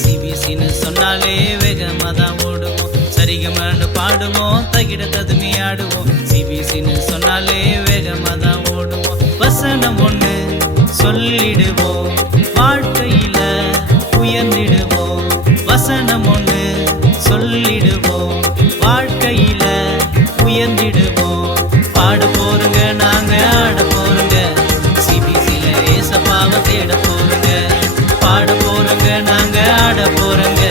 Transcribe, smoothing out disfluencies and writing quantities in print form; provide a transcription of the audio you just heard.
சிபிசின்னு சொன்னாலே வேகமாக தான் ஓடுவோம், சரிகமான்னு பாடுவோம், தகிட ததுமி ஆடுவோம். சிபிசின்னு சொன்னாலே வேகமாக தான் ஓடுவோம், வசனம் ஒன்று சொல்லிடுவோம், வாழ்க்கையில உயர்ந்திடுவோம். வசனம் ஒன்று சொல்லிடுவோம், வாழ்க்கையில உயர்ந்திடுவோம். பாட போறங்க, நாங்க ஆட போறங்க, சிபிசில ஏசப்பாவை தேட போறங்க. பாட போறங்க, நாங்க ஆட போறங்க,